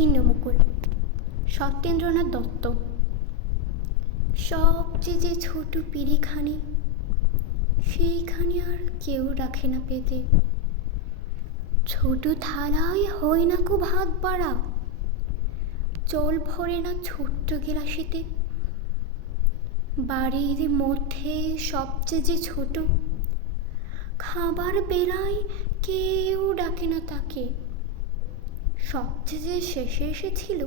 ছিন্নমুকুল, সত্যেন্দ্রনাথ দত্ত। সবচেয়ে যে ছোট পিঁড়িখানি, সেইখানি আর কেউ রাখে না পেতে। ছোট থালায় হয় না কো ভাত বাড়া, জল ভরে না ছোট্ট গেলাসেতে। বাড়ির মধ্যে সবচেয়ে যে ছোট, খাবার বেলায় কেউ ডাকে না তাকে। সবচেয়ে যে শেষে এসেছিল,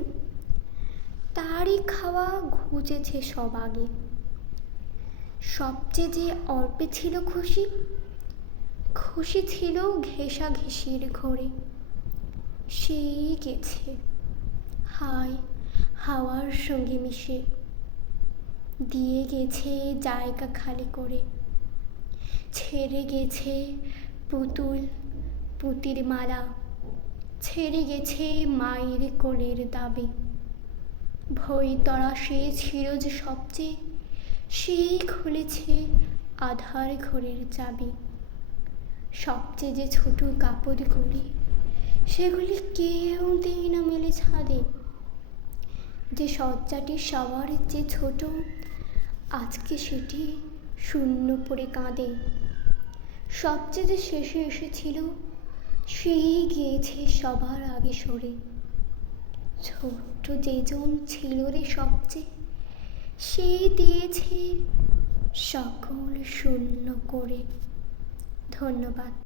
তারই খাওয়া ঘুচেছে সব আগে। সবচেয়ে যে অল্পে ছিল খুশি, খুশি ছিল ঘেঁষাঘেঁষির ঘরে। সেই গেছে হায় হাওয়ার সঙ্গে মিশে, দিয়ে গেছে জায়গা খালি করে। ছেড়ে গেছে পুতুল পুতির মালা, ছেড়ে গেছে মায়ের কোলের দাবি। ভইতরা সে ছিল যে সবচেয়ে, সেই খুলেছে আধার ঘরের চাবি। সবচেয়ে যে ছোট কাপড়গুলি, সেগুলি কেউ দেয় না মেলে ছাদে। যে শয্যাটি সবার যে ছোট, আজকে সেটি শূন্য পড়ে কাঁদে। সবচেয়ে যে শেষে এসেছিল, সেই গিয়েছে সবার আগে সরে। ছোট্ট যেজন ছিল রে সবচেয়ে, সে দিয়েছে সকল শূন্য করে। ধন্যবাদ।